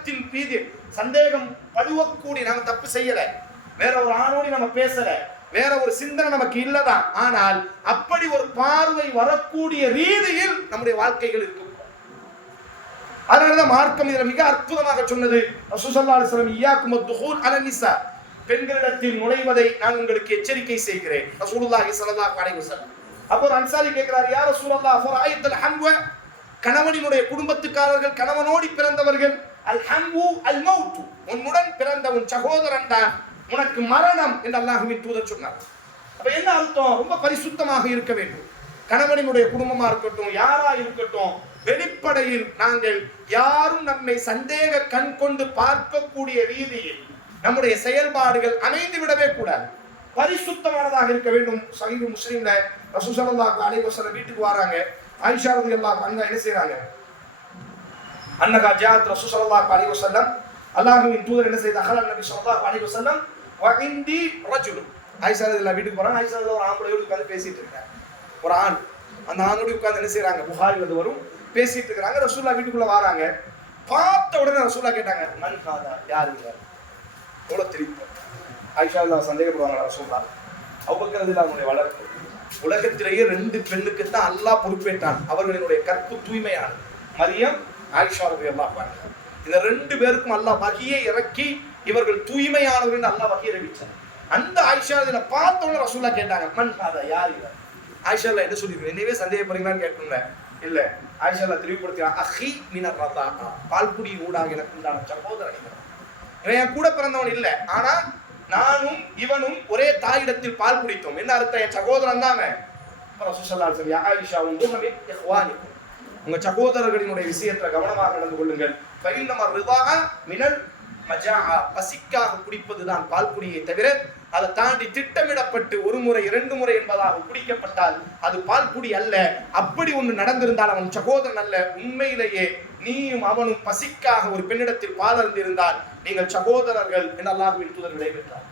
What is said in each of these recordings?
சந்தேகத்தின் மீது சந்தேகம் படுவக்கூடிய, நாம தப்பு செய்யல, வேற ஒரு ஆணோடி நம்ம பேசல, வேற ஒரு சிந்தனை நமக்கு இல்லதான், ஆனால் அப்படி ஒரு பார்வை வரக்கூடிய ரீதியில் நம்முடைய வாழ்க்கைகள் இருக்கும். அதனாலதான் மார்க்கம் இதுல மிக அற்புதமாக சொன்னது. ரசூலுல்லாஹி ஸல்லல்லாஹு அலைஹி வஸல்லம் இய்யாக்கும் அத்-துஹூல் அலன் நிஸா, பெண்களிடத்தில் நுழைவதை நான் உங்களுக்கு எச்சரிக்கை செய்கிறேன். ரசூலுல்லாஹி ஸல்லல்லாஹு அலைஹி வஸல்லம். அப்போ ஒரு அன்சாரி கேட்கிறார், யா ரசூலல்லாஹ் ஃபரஐத்தல் ஹம்வ, கணவனினுடைய குடும்பத்துக்காரர்கள், கணவனோடி பிறந்தவர்கள், அல் ஹம்வு அல் மௌத், உன்னுடன் பிறந்த உன் சகோதரன் தான் உனக்கு மரணம் என்று அல்லாஹ்வின் தூதர் சொன்னார். அப்ப என்ன அர்த்தம்? ரொம்ப பரிசுத்தமாக இருக்க வேண்டும். கணவனினுடைய குடும்பமா இருக்கட்டும், யாரா இருக்கட்டும், வெளிப்படையில் நாங்கள் யாரும் நம்மை சந்தேக கண் கொண்டு பார்க்கக்கூடிய ரீதியில் நம்முடைய செயல்பாடுகள் அமைந்து விடவே கூடாது. பரிசுத்தமானதாக இருக்க வேண்டும். சஹீஹ் முஸ்லிம்ல ரசூல் ஸல்லல்லாஹு அலைஹி வஸல்லம் வீட்டுக்கு வராங்க. ஆயிஷா ரலியல்லாஹு அன்ஹா என்ன செய்றாங்க? அன்னகா ஜாத் ரசூல் ஸல்லல்லாஹு அலைஹி வஸல்லம், அல்லாஹ்வின் தூதர் என்ன செய்தார்? அஹ்லன் நபி ஸல்லல்லாஹு அலைஹி வஸல்லம் வ இந்தி ரஜுல். ஆயிஷா ரலியல்லாஹு வீட்டுக்கு போறாங்க. ஆயிஷா ரலியல்லாஹு ஒரு ஆம்பளையோடு உட்கார்ந்து பேசிட்டு இருக்காங்க. ஒரு ஆண் அந்த ஆணோடு உட்கார்ந்து என்ன செய்றாங்க? புகாரில வந்து வரும், பேசிட்டு இருக்காங்க. ரசூலுல்லாஹ் வீட்டுக்குள்ள வராங்க. பார்த்த உடனே ரசூலுல்லாஹ் கேட்டாங்க, மன் ஹாதா, யார் இவர்? எவ்வளவு தெரியும்? ஆயிஷா ரலியல்லாஹு சந்தேகப்படுவாங்க. ரசூலுல்லாஹ் அபூபக்கர் ரலியல்லாஹு வளர்ப்பு உலகத்திலேயே 2 பெண்ணுக்கு தான் அல்லாஹ் பொறுப்பேற்றான். அவர்களுடைய கற்பு தூய்மையானது. மரியம், ஆயிஷா ரலியல்லாஹு அன்ஹா. இந்த 2 பேருக்கும் அல்லாஹ் வஹியை இறக்கி இவர்கள் தூய்மையானவர்கள் என்று அல்லாஹ் வஹியை அறிவிச்சார். அந்த ஆயிஷா இதை பார்த்த உடனே ரசூலுல்லாஹ் கேட்டாங்க, மன் ஹாதா, யார் இவர்? ஆயிஷா ரலியல்லாஹு என்ன சொல்லிருக்கீங்க? என்னவே சந்தேகப்படுறீங்களான்னு கேட்குங்க. இல்ல, ஆயிஷா ரலியல்லாஹு தெளிவுபடுத்தினார், அஹி மினர் ரதாஅ, பால்குடியின் ஊடாக எனக்கு உண்டான சகோதரன் இவன். இவன் என் கூட பிறந்தவன் இல்லை, ஆனா நானும் இவனும் ஒரே தாயிடத்தில் பால் குடித்தோம். என்ன அர்த்தம்? என் சகோதரன் தான் அவன். ரசூலுல்லாஹி ஸல்லல்லாஹு அலைஹி வஸல்லம், ஆயிஷா உம்முஹு இஹ்வானிக்கும், உங்க சகோதரர்களினுடைய விஷயத்துல கவனமாக நடந்து கொள்ளுங்கள். ஃபைன்னமா ரிதாஅ மினல் மஜாஅ, பசிக்காக குடிப்பதுதான் பால் குடியை தவிர அதை தாண்டி திட்டமிடப்பட்டு ஒரு முறை 2 முறை என்பதாக குடிக்கப்பட்டால் அது பால் குடி அல்ல. அப்படி ஒன்று நடந்திருந்தால் அவன் சகோதரன் அல்ல. உண்மையிலேயே நீயும் அவனும் பசிக்காக ஒரு பெண்ணிடத்தில் பால் அருந்திருந்தால் நீங்கள் சகோதரர்கள் என்று அல்லாஹ்வின் தூதர் விடைபெற்றார்.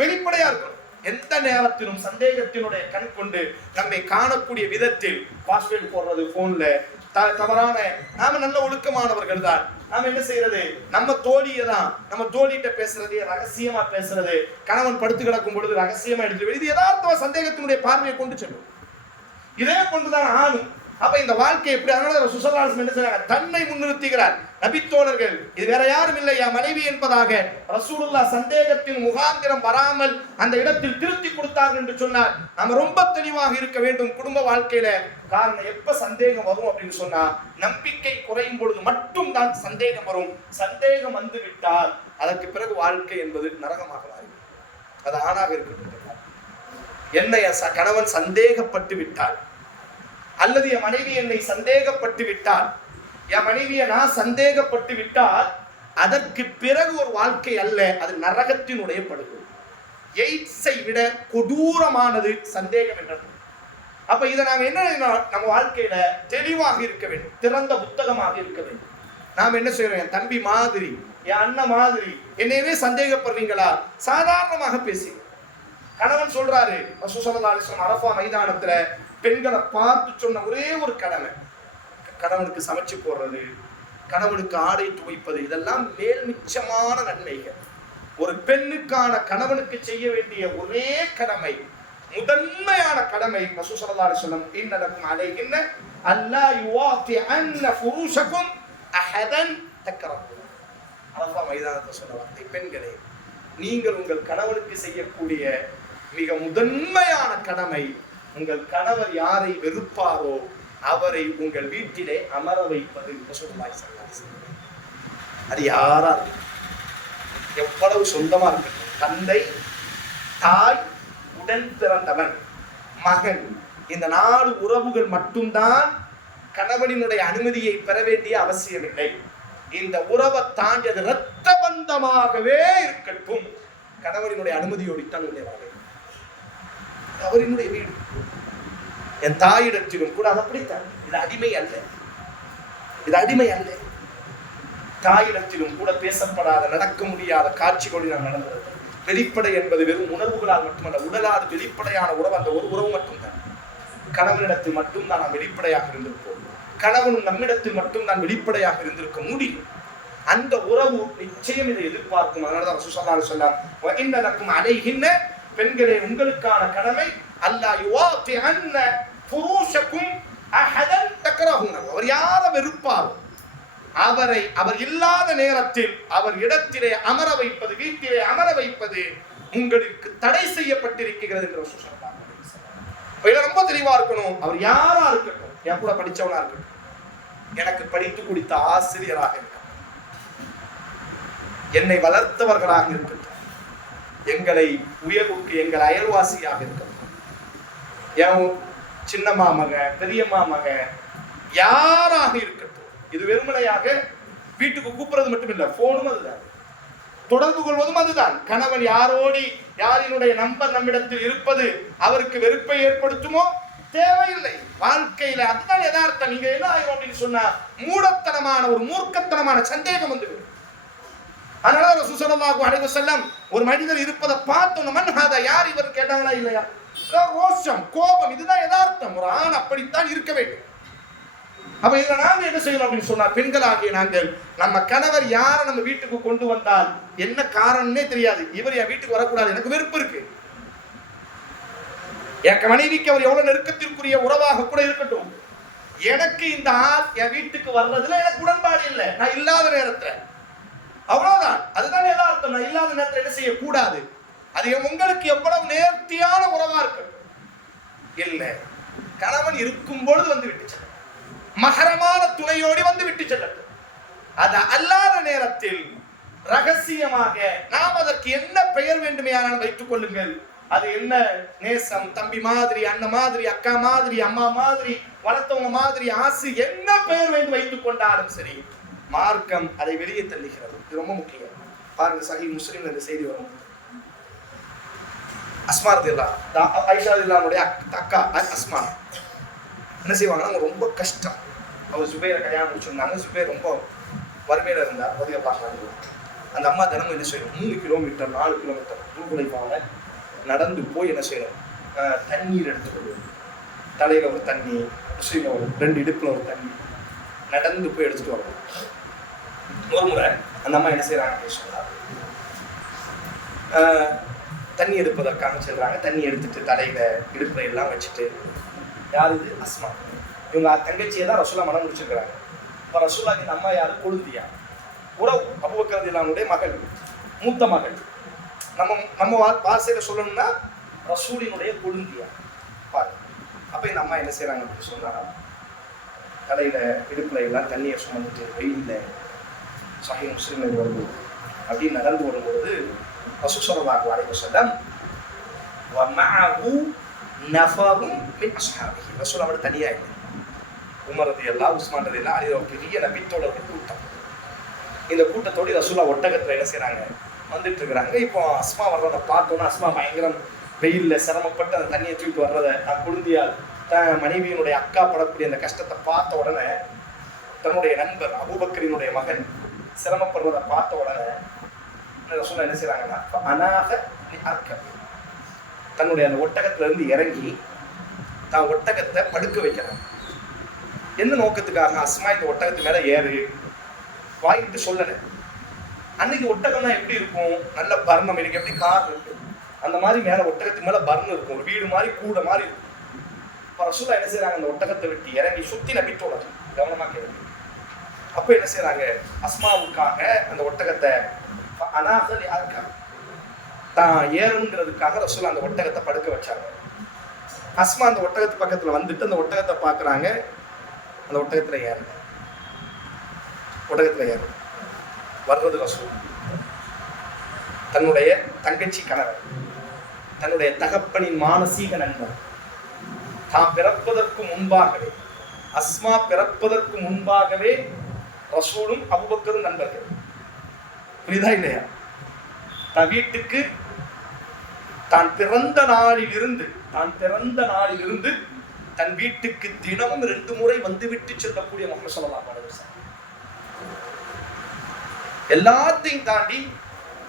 வெளிப்படையா இருக்கணும். எந்த நேரத்திலும் சந்தேகத்தினுடைய கண் கொண்டு நம்மை காணக்கூடிய விதத்தில் பாஸ்வேர்டு போடுறது போன்ல தவறான, நாம நல்ல ஒழுக்கமானவர்கள் தான், நாம என்ன செய்யறது? நம்ம தோழியை தான், நம்ம தோழிட்ட பேசுறது, ரகசியமா பேசுறது, கணவன் படுத்து கிடக்கும் பொழுது ரகசியமா எடுத்து, இது யதார்த்தமா சந்தேகத்தினுடைய பார்வையை கொண்டு செல்லும். இதே கொண்டுதான் ஆணும். அப்ப இந்த வாழ்க்கை எப்படி? அதனால ரசூலுல்லாஹி ஸல்லல்லாஹு அலைஹி வஸல்லம் என்ன செய்றாங்க? தன்னை முன்னிறுத்துகிறார். நபித்தோழர்கள் இது வேற யாரும் இல்லை, யா மனைவி என்பதாக ரசூலுல்லாஹ் சந்தேகத்தின் முகாந்திரம் வராமல் அந்த இடத்தில் திருத்தி கொடுத்தார்கள் என்று சொன்னார். நாம ரொம்ப தெளிவாக இருக்க வேண்டும் குடும்ப வாழ்க்கையில. காரணம், எப்ப சந்தேகம் வரும் அப்படின்னு சொன்னா, நம்பிக்கை குறையும் பொழுது மட்டும் தான் சந்தேகம் வரும். சந்தேகம் வந்து விட்டால் அதற்கு பிறகு வாழ்க்கை என்பது நரகமாக மாறும். அது ஆணாக இருக்கட்டும், என்னை கணவன் சந்தேகப்பட்டு விட்டால், அல்லது என் மனைவி என்னை சந்தேகப்பட்டு விட்டால், என் மனைவியை நான் சந்தேகப்பட்டு விட்டால், அதற்கு பிறகு ஒரு வாழ்க்கை அல்ல, அது நரகத்தினுடைய படுகொலை. எய்ட்ஸை விட கொடூரமானது சந்தேகம் என்றது. அப்ப இதை நாங்க என்ன, நம்ம வாழ்க்கையில தெளிவாக இருக்க வேண்டும், திறந்த புத்தகமாக இருக்க வேண்டும். நாம் என்ன செய்யறோம்? என் தம்பி மாதிரி, என் அண்ணன் மாதிரி என்னையவே சந்தேகப்படுறீங்களா? சாதாரணமாக பேசி கணவன் சொல்றாரு, ரசூலுல்லாஹி ஸல்லல்லாஹு அலைஹி வஸல்லம் அரஃபா மைதானத்துல பெண்களை பார்த்து சொன்ன ஒரே ஒரு கடமை, கணவனுக்கு சமைச்சு போடுறது, கணவனுக்கு ஆடை துவைப்பது, இதெல்லாம் மேல் மிச்சமான நன்மைகள். ஒரு பெண்ணுக்கான கணவனுக்கு செய்ய வேண்டிய ஒரே கடமை, முதன்மையான கடமை, ரசூலுல்லாஹி ஸல்லல்லாஹு அலைஹி வஸல்லம், இன்னலக்கும் அலைஹின்ன அல்லா யுவாத்திஅன்ன ஃபுரூஷக்கும் அஹதன் தக்ரஹூன். அரஃபா மைதானத்துல சொன்ன வார்த்தை, பெண்களே நீங்கள் உங்கள் கணவனுக்கு செய்யக்கூடிய மிக முதன்மையான கடமை, உங்கள் கணவர் யாரை வெறுப்பாரோ அவரை உங்கள் வீட்டிலே அமர வைப்பது. ரசூலுல்லாஹி ஸல்லல்லாஹு அலைஹி வஸல்லம். அது யாரா எவ்வளவு சொந்தமா இருக்கட்டும், தந்தை, தாய், உடன் பிறந்தவன், மகன், இந்த 4 உறவுகள் மட்டும்தான் கணவனினுடைய அனுமதியை பெற வேண்டிய அவசியமில்லை. இந்த உறவை தாண்டி அது இரத்த பந்தமாகவே இருக்கட்டும், கணவனினுடைய அனுமதியோடித்தான் உள்ளே வர வேண்டும். அவரினுடைய வீடு. என் தாயிடத்திலும் கூட அது அப்படித்தான். இது அடிமை அல்ல, இது அடிமை அல்ல. தாயிடத்திலும் கூட பேசப்படாத, நடக்க முடியாத காட்சிகளில் நாம் நடந்தது. வெளிப்படை என்பது வெறும் உணர்வுகளால் மட்டுமல்ல, உடலால் வெளிப்படையான உறவு அந்த ஒரு உறவு மட்டும்தான். கணவனிடத்தில் மட்டும்தான் நாம் வெளிப்படையாக இருந்திருப்போம். கணவனும் நம்மிடத்தில் மட்டும்தான் வெளிப்படையாக இருந்திருக்க முடியும். அந்த உறவு நிச்சயம் இதை எதிர்பார்க்கும். அதனாலதான் ரசூல் ஸல்லல்லாஹு அலைஹி வஸல்லம் வ இன்ன லக்கும் அலைஹின்ன, பெண்களே உங்களுக்கான கடமை, அல்லா யுவாத்திஅன்ன ஃபுரூஷக்கும் அஹதன் தக்ரஹூன, அவர் யாரை வெறுப்பாரோ அவரை அவர் இல்லாத நேரத்தில் அவர் இடத்திலே அமர வைப்பது, வீட்டிலே அமர வைப்பது உங்களுக்கு தடை செய்யப்பட்டிருக்கிறது என்று ரசூல் ஸல்லல்லாஹு அலைஹி வஸல்லம் ரொம்ப தெளிவா இருக்கணும். அவர் யாரா இருக்கட்டும், என் கூட படிச்சவனா இருக்கட்டும், எனக்கு படித்து கொடுத்த ஆசிரியராக இருக்கட்டும், என்னை வளர்த்தவர்களாக இருக்கட்டும், எங்களை உயர்வுக்கு எங்கள் அயல்வாசியாக இருக்கட்டும், என் சின்னம்மா மக பெரியம்மா மக யாராக இருக்கட்டும், இது வெறுமனையாக வீட்டுக்கு கூப்பிடுறது மட்டும் இல்ல, போனும் அதுதான், தொடர்பு கொள்வதும் அதுதான். கணவன் யாரோடி யாரினுடைய நம்பர் நம்மிடத்தில் இருப்பது அவருக்கு வெறுப்பை ஏற்படுத்துமோ தேவையில்லை. வாழ்க்கையில அதுதான் யதார்த்தம். நீங்க என்ன ஆகும் அப்படின்னு சொன்னா மூடத்தனமான ஒரு மூர்க்கத்தனமான சந்தேகம் வந்துவிடும். அதனால ரசூல் ஸல்லல்லாஹு அலைஹி வஸல்லம் ஒரு மனிதர் இருப்பதை பார்த்தோம், மன்ஹாதா, யார் இவர் கேட்டாங்களா இல்லையா, ரோஷம் கோபம், இதுதான் யதார்த்தம். ஒரு ஆண் அப்படித்தான் இருக்க வேண்டும். அப்ப இதை நாங்க என்ன செய்யணும் அப்படின்னு சொன்னா, பெண்களாகிய நாங்கள் நம்ம கணவர் யாரை நம்ம வீட்டுக்கு கொண்டு வந்தால் என்ன காரணம்னே தெரியாது, இவர் என் வீட்டுக்கு வரக்கூடாது, எனக்கு வெறுப்பு இருக்கு, என் மனைவிக்கு அவர் எவ்வளவு நெருக்கத்திற்குரிய உறவாக கூட இருக்கட்டும், எனக்கு இந்த ஆள் என் வீட்டுக்கு வர்றதுல எனக்கு உடன்பாடு இல்லை, நான் இல்லாத நேரத்துல, அவ்வளவுதான். அதுதான் யதார்த்தம். நான் இல்லாத நேரத்தில் என்ன செய்யக்கூடாது. அது உங்களுக்கு எவ்வளவு நேர்த்தியான உறவா இருக்கட்டும், இல்ல கணவன் இருக்கும் பொழுது வந்து விட்டு செல்ல, மகரமான துணையோடி வந்து விட்டு செல்லட்டும். அது அல்லாத நேரத்தில் ரகசியமாக நாம் அதற்கு என்ன பெயர் வேண்டுமையானால் வைத்துக் கொள்ளுங்கள். அது என்ன நேசம், தம்பி மாதிரி, அண்ணன் மாதிரி, அக்கா மாதிரி, அம்மா மாதிரி, வளர்த்தவங்க மாதிரி, ஆசை, என்ன பெயர் வேண்டும் வைத்துக் கொண்டாலும் சரி, மார்க்கம் அதை வெளியே தள்ளுகிறது. இது ரொம்ப முக்கியம். பாருங்க, சஹீஹ் முஸ்லிம்ல இந்த செய்தி வரும். அஸ்மா ரலியல்லாஹு ஆயிஷா ரலியல்லாஹுடைய அக்கா அஸ்மா என்ன செய்வாங்கன்னா, அவங்க ரொம்ப கஷ்டம். அவர் சுபைரை கல்யாணம் முடிச்சிருந்தாங்க. சுபைர் ரொம்ப வறுமையில இருந்தார் ரலியல்லாஹு அன்ஹு. அந்த அம்மா தினமும் என்ன செய்யணும், 3 கிலோமீட்டர் 4 கிலோமீட்டர் தூக்குலைப்பாங்க நடந்து போய் என்ன செய்யணும், தண்ணீர் எடுத்துக்கொள்வது, தலையில ஒரு தண்ணி, முஸ்லீம்ல ஒரு 2 இடுப்புல ஒரு தண்ணி, நடந்து போய் எடுத்துட்டு வரணும். ஒரு முறை அந்த அம்மா என்ன செய்யறாங்க சொன்னார், தண்ணி எடுப்பதற்காக செல்றாங்க. தண்ணி எடுத்துட்டு தலையில இடுப்புல எல்லாம் வச்சுட்டு, யார் இது, அஸ்மா, இவங்க தங்கச்சியை தான் ரசூலா மனம் முடிச்சிருக்கிறாங்க. இப்போ ரசூலாக்கு இந்த அம்மா யாரு, கொழுந்தியா, உறவு, அபூபக்கர் ரலியல்லாஹு மகள், மூத்த மகள். நம்ம வார்த்தையில சொல்லணும்னா ரசூலினுடைய கொழுந்தியா பாரு. அப்ப இந்த அம்மா என்ன செய்யறாங்க அப்படின்னு சொன்னா, தலையில இடுப்புல எல்லாம் தண்ணியை சுமந்துட்டு வெயில்ல, சஹீஹ் முஸ்லிம்ல வருது, அப்படின்னு நடந்து வரும்போது ரசூல் ஸல்லல்லாஹு அலைஹி வஸல்லம் வமஅஹு நஃபரும் மின் அஸ்ஹாபிஹி, ரசூல் அவர் தனியா இல்லை, உமர் ரலியல்லாஹு, உஸ்மான் ரலியல்லாஹு, அலி ஒரு பெரிய நபித்தோழர்கள் கூட்டம். இந்த கூட்டத்தோடு ரசூலா ஒட்டகத்துல என்ன செய்யறாங்க, வந்துட்டு இருக்கிறாங்க. இப்போ அஸ்மா வர்றதை பார்த்தோன்னா, அஸ்மா பயங்கரம் வெயில்ல சிரமப்பட்டு அந்த தண்ணியை தூக்கிட்டு வர்றதை நான் குழுந்தியால் மனைவியினுடைய அக்கா படக்கூடிய அந்த கஷ்டத்தை பார்த்த உடனே, தன்னுடைய நண்பர் அபூபக்கரினுடைய மகன் சிரமப்படுறதை பார்த்த உடனே ரசூலா என்ன செய்யறாங்கன்னா, அனாக தன்னுடைய அந்த ஒட்டகத்துல இருந்து இறங்கி தான் ஒட்டகத்தை படுக்க வைக்கிறாங்க. என்ன நோக்கத்துக்காக, அஸ்மா இந்த ஒட்டகத்து மேல ஏறு, வாங்கிட்டு சொல்லல, அன்னைக்கு ஒட்டகம்னா எப்படி இருக்கும், நல்ல பர்ணம் இருக்கு, எப்படி கார் இருக்கு, அந்த மாதிரி மேல ஒட்டகத்துக்கு மேல பர்ணம் இருக்கும், ஒரு வீடு மாதிரி கூட மாதிரி இருக்கும். இப்போ ரசூலா என்ன செய்யறாங்க, அந்த ஒட்டகத்தை விட்டு இறங்கி சுத்தி நபித்தோட கவனமா கேள்வி. அப்ப என்ன செய்யறாங்க, அஸ்மாவுக்காக அந்த ஒட்டகத்தை அனாகல் யாருக்கா தான் ஏறணுங்கிறதுக்காக ரசூலா அந்த ஒட்டகத்தை படுக்க வச்சாங்க. அஸ்மா அந்த ஒட்டகத்து பக்கத்துல வந்துட்டு அந்த ஒட்டகத்தை பாக்குறாங்க. அந்த ஒட்டகத்துல ஏற வர்றது ரசூல், தன்னுடைய தங்கச்சி கணவர், தன்னுடைய தகப்பனின் மானசீக நண்பர், தான் பிறப்பதற்கு முன்பாகவே, அஸ்மா பிறப்பதற்கு முன்பாகவே ரசூலும் அபூபக்கரும் நண்பர்கள். புரியுதா இல்லையா? தன் வீட்டுக்கு தான் பிறந்த நாளிலிருந்து தன் வீட்டுக்கு தினமும் 2 முறை வந்துவிட்டு செல்லக்கூடிய முஹம்மது ஸல்லல்லாஹு அலைஹி வஸல்லம். எல்லாத்தையும் தாண்டி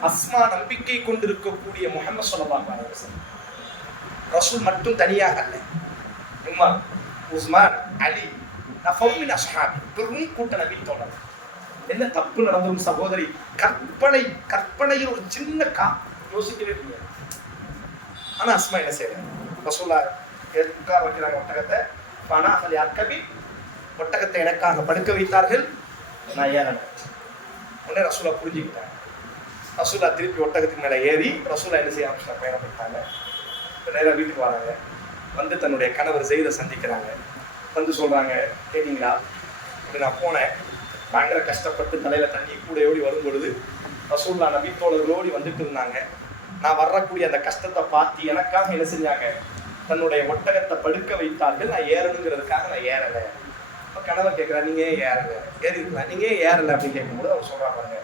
அஸ்மா நம்பிக்கை கொண்டிருக்கக்கூடிய முஹம்மது ஸல்லல்லாஹு அலைஹி வஸல்லம். ரசூல் மட்டும் தனியாக அல்ல, உமர், உஸ்மான், அலி, நஃபரும் மின் அஸ்ஹாபி, பெரும் கூட்ட நபி தோழர். என்ன தப்பு நடந்துரும் சகோதரி? கற்பனையில் ஒரு சின்ன யோசிக்கவே முடியாது. ஆனா அஸ்மா என்ன செய்யறாங்க? ரசூலுல்லா உட்கார வைக்கிறாங்க ஒட்டகத்தை. பனாஹல் யாக்கபி, ஒட்டகத்தை எனக்காக படுக்க வைத்தார்கள், நான் ஏறல. உடனே ரசூலுல்லா புரிஞ்சுக்கிட்டாங்க. ரசூலுல்லா திருப்பி ஒட்டகத்துக்கு மேல ஏறி ரசூலுல்லா என்ன செய்ய ஆரம்பிச்சாங்க, பயணப்பட்டாங்க. இப்போ நேராக வீட்டுக்கு வராங்க. வந்து தன்னுடைய கணவர் செய்த சந்திக்கிறாங்க. வந்து சொல்றாங்க, கேட்டீங்களா நான் போனேன், பயங்கர கஷ்டப்பட்டு தலையில தண்ணி கூடையோடி வரும் பொழுது ரசூலுல்லா நபி தோழர்களோடி வந்துட்டு இருந்தாங்க. நான் வரக்கூடிய அந்த கஷ்டத்தை பார்த்து எனக்காக என்ன செஞ்சாங்க, தன்னுடைய ஒட்டகத்தை படுக்க வைத்தார்கள். நான் ஏறணுங்கிறதுக்காக நான் ஏறலை. இப்போ கணவர் கேட்குறா, நீங்க ஏன் ஏறலை? ஏறி இருக்கலாம், நீங்க ஏன் ஏறலை அப்படின்னு கேட்கும்போது அவர் சொல்றாங்க,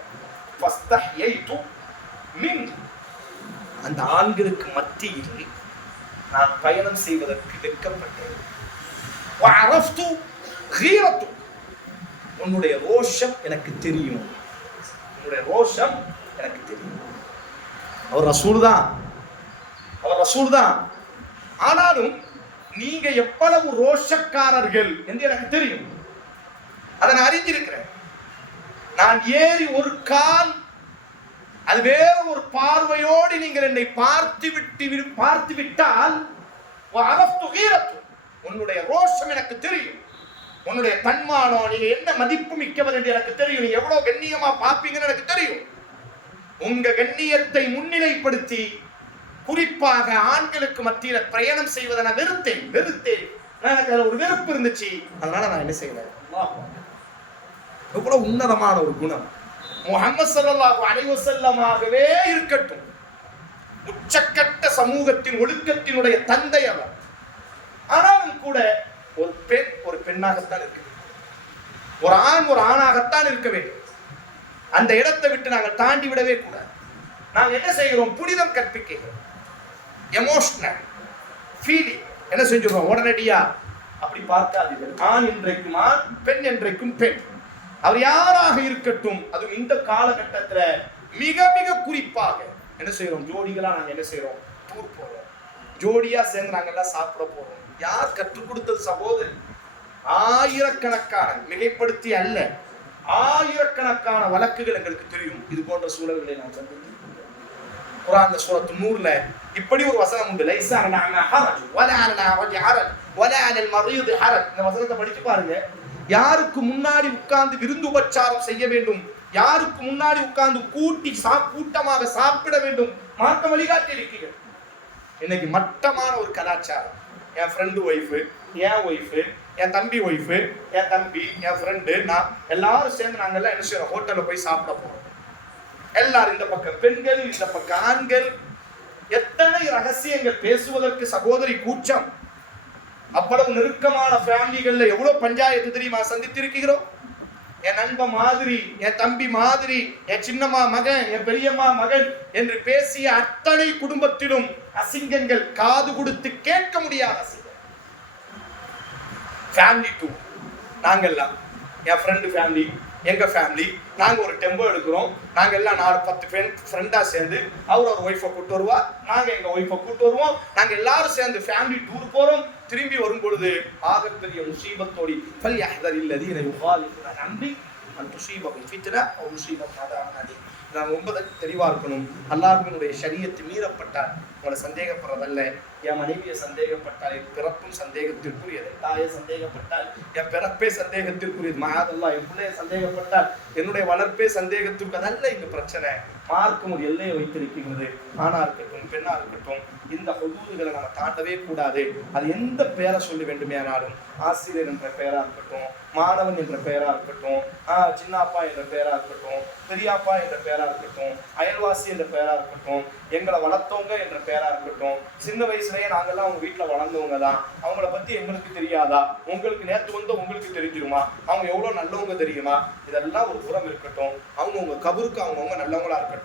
அந்த ஆண்களுக்கு மத்தியில் நான் பயணம் செய்வதற்கு வெட்கப்பட்டேன். உன்னுடைய ரோஷம் எனக்கு தெரியும், உன்னுடைய ரோஷம் எனக்கு தெரியும். அவர் ரசூல் தான். ஆனாலும் நீங்க எவ்வளவு ரோஷக்காரர்கள் என்று எனக்கு தெரியும். அதை நான் அறிஞ்சிருக்கிறேன். நான் ஏறி ஒரு கால், அது வேற ஒரு பார்வையோடு நீங்கள் என்னை பார்த்து விட்டால் உன்னுடைய ரோஷம் எனக்கு தெரியும், உன்னுடைய தன்மானம், நீங்க என்ன மதிப்பு மிக்கவர் என்று எனக்கு தெரியும், நீங்க எவ்வளவு கண்ணியமா பார்ப்பீங்கன்னு எனக்கு தெரியும். உங்க கண்ணியத்தை முன்னிலைப்படுத்தி குறிப்பாக ஆண்களுக்கு மத்தியில பிரயாணம் செய்வதை நான் வெறுத்தேன். எனக்கு ஒரு வெறுப்பு இருந்துச்சு. அதனால நான் என்ன செய்யல. எவ்வளவு உன்னதமான ஒரு குணம். முஹம்மது ஸல்லல்லாஹு அலைஹி வஸல்லமாகவே இருக்கட்டும், உச்சக்கட்ட சமூகத்தின் ஒழுக்கத்தினுடைய தந்தை அவர். ஆனாலும் கூட ஒரு பெண் ஒரு பெண்ணாகத்தான் இருக்க வேண்டும், ஒரு ஆண் ஒரு ஆணாகத்தான் இருக்க வேண்டும். அந்த இடத்தை விட்டு நாங்கள் தாண்டி விடவே கூடாது. நாங்கள் என்ன செய்கிறோம், புனிதம் கற்பிக்கிறோம், எமோஷனல் ஃபீலிங் என்ன செஞ்சிடறோம் உடனடியா. அப்படி பார்க்காதீர்கள். ஆண் என்றைக்கும் ஆண், பெண் என்றைக்கும் பெண். அவர் யாராக இருக்கட்டும். அதுவும் இந்த காலகட்டத்துல மிக மிக குறிப்பாக என்ன செய்யறோம், ஜோடிகளா நாங்க என்ன செய்யறோம், டூர் போறோம், ஜோடியா சேர்ந்து நாங்க எல்லாம் சாப்பிட போறோம். யார் கற்றுக் கொடுத்தது சகோதரி? ஆயிரக்கணக்கான, மிகைப்படுத்தி அல்ல, ஆயிரக்கணக்கான வழக்குகள் எங்களுக்கு தெரியும். இது போன்ற சூழல்களை நாம் சந்தித்து குர்ஆன்ல சூரத்து நூர்ல இப்படி ஒரு வசனம் உண்டு, லைஸா அலனா ஹரஜ் வலா அலனா வஜ் ஹரஜ் வலா அலல் மரீத் ஹரஜ். இந்த வசனத்தை படிச்சு பாருங்க. யாருக்கு முன்னாடி உட்கார்ந்து விருந்து உபச்சாரம் செய்ய வேண்டும், யாருக்கு முன்னாடி உட்கார்ந்து கூட்டமாக சாப்பிட வேண்டும், மார்க்கம் வழிகாட்டி இருக்கிறது. இன்னைக்கு மட்டமான ஒரு கலாச்சாரம். என் ஃப்ரெண்டு ஒய்ஃபு, என் ஒய்ஃபு, என் தம்பி ஒய்ஃபு, என் தம்பி, என் ஃப்ரெண்டு, நான் எல்லாரும் சேர்ந்து நாங்கெல்லாம் என்ன செய்யறோம், ஹோட்டலில் போய் சாப்பிட போறோம். எல்லாரும் இந்த பக்கம் பெண்கள், இந்த பக்கம் ஆண்கள். எத்தனை ரகசியங்கள் பேசுவதற்கு சகோதரி கூச்சம். அவ்வளவு நெருக்கமான ஃபேமிலிகள்ல எவ்வளவு பஞ்சாயத்து தெரியுமா சந்தித்திருக்கிறோம். என் நண்பன் மாதிரி, என் தம்பி மாதிரி, என் சின்னம்மா மகன், என் பெரியம்மா மகன் என்று பேசிய அத்தனை குடும்பத்திலும் அசிங்கங்கள், காது கொடுத்து கேட்க முடியாத அசிங்கம். ஃபேமிலி டூ, நாங்கெல்லாம் என் ஃப்ரெண்டு ஃபேமிலி, எங்க ஃபேமிலி, நாங்க ஒரு டெம்போ எடுக்கிறோம். நாங்க எல்லாம் 4-10 ஃப்ரெண்டா சேர்ந்து, அவர் ஒரு ஒய்ஃபை கூட்டு வருவா, நாங்க எங்க ஒய்ஃபை கூட்டு வருவோம். நாங்க எல்லாரும் சேர்ந்து ஃபேமிலி டூர் போறோம். திரும்பி வரும் பொழுது ஆகப்பெரிய முசீபத்தோடி ஃபல்யஹ்தரில் லதீன யுகாலிஃபூன அன் அம்ரிஹி அன் துஸீபஹும் ஃபித்னா அவ் யுஸீபஹும் அஸாபுன் அலீம். நான் ரொம்ப தெளிவா இருக்கணும். அல்லாஹ்வினுடைய ஷரியத் மீறப்பட்டால் உங்களை சந்தேகப்படுறதல்ல. என் மனைவியை சந்தேகப்பட்டால் என் பிறப்பும் சந்தேகத்திற்குரியது, தாயை சந்தேகப்பட்டால் என் பிறப்பே சந்தேகத்திற்குரியது, மகாதல்லா என் பிள்ளையை சந்தேகப்பட்டால் என்னுடைய வளர்ப்பே சந்தேகத்திற்கு. அதல்ல இங்க பிரச்சனை. மார்க்கம் ஒரு எல்லையை வைத்திருக்கிறது. ஆணா இருக்கட்டும் பெண்ணா இருக்கட்டும், இந்த ஹுதூதுகளை நம்ம தாண்டவே கூடாது. அது எந்த பெயரை சொல்ல வேண்டுமேனாலும், ஆசிரியர் என்ற பெயரா இருக்கட்டும், மாணவன் என்ற பெயரா இருக்கட்டும், சின்னாப்பா என்ற பெயரா இருக்கட்டும், பெரியாப்பா என்ற பெயரா இருக்கட்டும், அயல்வாசி என்ற பெயரா இருக்கட்டும், எங்களை வளர்த்தவங்க என்ற பெயரா இருக்கட்டும். சின்ன வயசுலயே நாங்கெல்லாம் அவங்க வீட்டுல வளர்ந்தவங்க தான். அவங்கள பத்தி எங்களுக்கு தெரியாதா? உங்களுக்கு நேற்று வந்து உங்களுக்கு தெரிஞ்சிருமா? அவங்க எவ்வளவு நல்லவங்க தெரியுமா? இதெல்லாம் ஒரு புறம் இருக்கட்டும். அவங்கவுங்க கபருக்கு அவங்கவுங்க நல்லவங்களா இருக்கட்டும்.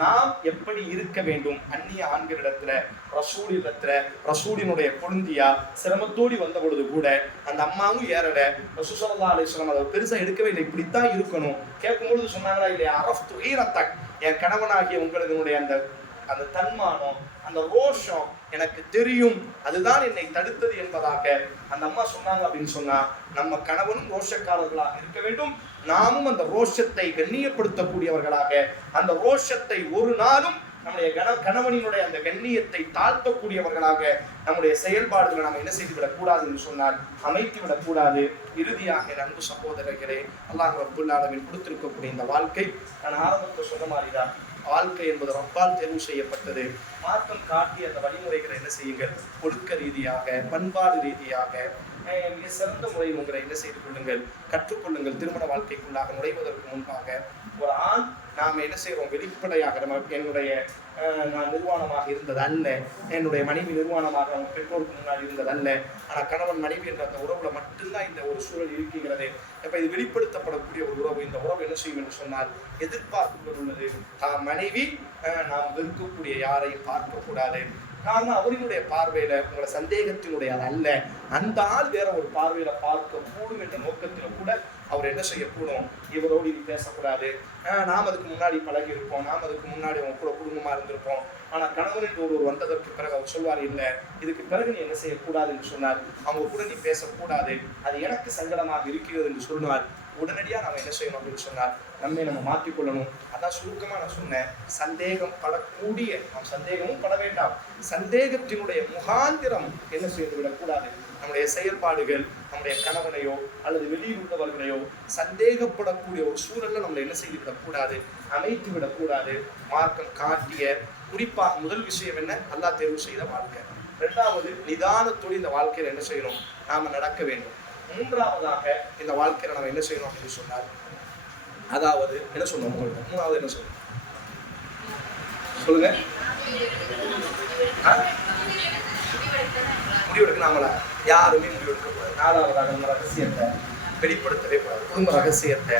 நாம் எப்படி இருக்க வேண்டும்? அந்நிய ஆண்களிடத்துல, ரசூலிடத்துல, ரசூலினுடைய குழந்தையா சிரமத்தோடி வந்த பொழுது கூட அந்த அம்மாவும் ஏறல. ரசூல் ஸல்லல்லாஹு அலைஹி வஸல்லம் அதை பெருசா எடுக்கவே இல்லை. இப்படித்தான் இருக்கணும். கேட்கும் பொழுது சொன்னாங்களா இல்லையா, அரஃப்து ஈரத்தக், என் கணவனாகிய உங்களுடைய அந்த அந்த தன்மானம், அந்த ரோஷம் எனக்கு தெரியும், அதுதான் என்னை தடுத்தது என்பதாக அந்த அம்மா சொன்னாங்க. அப்படின்னு சொன்னா நம்ம கணவனும் ரோஷக்காரர்களாக இருக்க வேண்டும். நாமும் அந்த ரோஷத்தை கண்ணியப்படுத்தக்கூடியவர்களாக, அந்த ரோஷத்தை ஒரு நாளும் நம்முடைய கணவனினுடைய அந்த கண்ணியத்தை தாழ்த்தக்கூடியவர்களாக நம்முடைய செயல்பாடுகளை நாம் என்ன செய்துவிடக் கூடாது என்று சொன்னால் அமைத்து விடக்கூடாது. இறுதியாக அன்பு சகோதரர்களே, அல்லாஹ் ரப்புல் ஆலமீன் கொடுத்திருக்கக்கூடிய இந்த வாழ்க்கை, நான் ஆரம்பத்தில் சொன்ன மாதிரிதான், வாழ்க்கை என்பது ரப்பால் தேர்வு செய்யப்பட்டது. மார்க்கம் காட்டிய அந்த வழிமுறைகளை என்ன செய்யுங்கள், ஒழுக்க ரீதியாக, பண்பாடு ரீதியாக மிக சிறந்த முறையில் உங்களை என்ன செய்து கொள்ளுங்கள், கற்றுக்கொள்ளுங்கள். திருமண வாழ்க்கைக்குள்ளாக நுழைவதற்கு முன்பாக ஒரு ஆண் நாம் என்ன செய்கிறோம், வெளிப்படையாக என்னுடைய நான் நிர்வாணமாக இருந்தது அல்ல, என்னுடைய மனைவி நிர்வாணமாக அவங்க பெற்றோருக்கு முன்னாடி இருந்தது அல்ல, ஆனால் கணவன் மனைவி என்ற அந்த உறவுல மட்டும்தான் இந்த ஒரு சூழல் இருக்கிறது. இப்போ இது வெளிப்படுத்தப்படக்கூடிய ஒரு உறவு. இந்த உறவு என்ன செய்யும் என்று சொன்னால் எதிர்பார்ப்புகள் உள்ளது. மனைவி நாம் வெறுக்கக்கூடிய யாரையும் பார்க்கக்கூடாது. காரணம் அவரினுடைய பார்வையில உங்களை சந்தேகத்தினுடைய அல்ல, அந்த ஆள் வேற ஒரு பார்வையில பார்க்க கூடும் என்ற நோக்கத்தில கூட அவர் என்ன செய்யக்கூடும், இவரோடு இது பேசக்கூடாது, நாம் அதுக்கு முன்னாடி பழகி இருப்போம், நாம் அதுக்கு முன்னாடி அவங்க கூட குடும்பமா இருந்திருப்போம், ஆனா கணவனுக்கு ஒருவர் வந்ததற்கு பிறகு அவர் சொல்வார், இல்லை இதுக்கு பிறகு நீ என்ன செய்யக்கூடாது என்று சொன்னார், அவங்க கூட நீ பேசக்கூடாது, அது எனக்கு சங்கடமாக இருக்கிறது என்று சொன்னார். உடனடியாக நாம் என்ன செய்யணும் அப்படின்னு சொன்னால் நம்மை நம்ம மாற்றிக்கொள்ளணும். அதான் சுருக்கமாக நான் சொன்னேன், சந்தேகம் படக்கூடிய, நாம் சந்தேகமும் பட வேண்டாம், சந்தேகத்தினுடைய முகாந்திரம் என்ன செய்து விடக்கூடாது. நம்முடைய செயல்பாடுகள் நம்முடைய கணவனையோ அல்லது வெளியில் உள்ளவர்களையோ சந்தேகப்படக்கூடிய ஒரு சூழல்ல நம்மளை என்ன செய்து விடக்கூடாது, அமைத்து விடக்கூடாது. மார்க்கம் காட்டிய குறிப்பாக முதல் விஷயம் என்ன, அல்லாஹ் தேர்வு செய்த வாழ்க்கை. இரண்டாவது, நிதானத்தோடு இந்த வாழ்க்கையில் என்ன செய்யணும், நாம நடக்க வேண்டும். மூன்றாவதாக இந்த வாழ்க்கையில நம்ம என்ன செய்யணும் அப்படின்னு சொன்னார், அதாவது என்ன சொன்னோம் உங்களுக்கு, மூணாவது என்ன சொல்லணும் சொல்லுங்க, முடிவெடுக்க நாமளா யாருமே முடிவெடுக்கக்கூடாது. நாலாவதாக நம்ம ரகசியத்தை வெளிப்படுத்தவே கூடாது. குடும்ப ரகசியத்தை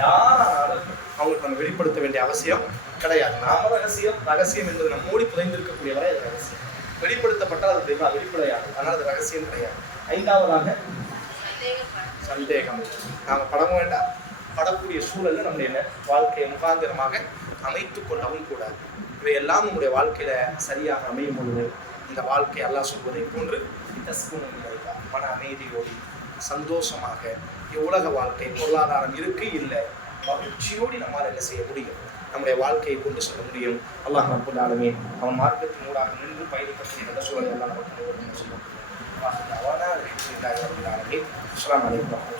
யாராலும் அவங்களுக்கு நம்ம வெளிப்படுத்த வேண்டிய அவசியம் கிடையாது. நாம ரகசியம் என்பது நம்ம மூடி புதைந்திருக்கக்கூடிய வரை அது ரகசியம். வெளிப்படுத்தப்பட்டால் அது வெளிப்படையாது, அதனால அது ரகசியம் கிடையாது. ஐந்தாவதாக சந்தேகம். நாம படம் வேண்டாம், படக்கூடிய சூழல்ல நம்முடைய வாழ்க்கையை முகாந்திரமாக அமைத்துக் கொள்ளவும் கூடாது. இவையெல்லாம் நம்முடைய வாழ்க்கையில சரியாக அமையும் பொழுது இந்த வாழ்க்கை அல்லாஹ் சொல்வதை போன்று மன அமைதியோடு சந்தோஷமாக உலக வாழ்க்கை, பொருளாதாரம் இருக்கு இல்லை, மகிழ்ச்சியோடு நம்மால் என்ன செய்ய முடியும், நம்முடைய வாழ்க்கையை கொண்டு செல்ல முடியும். அல்லாஹ் ரப்பல் ஆலமீன் அவன் மார்க்கத்தின் ஊடாக நின்று பயணிக்கக்கூடிய நல்ல சூழலை எல்லாம் நமக்கு சொல்லுவோம். அஸ்ஸலாமு அலைக்கும்.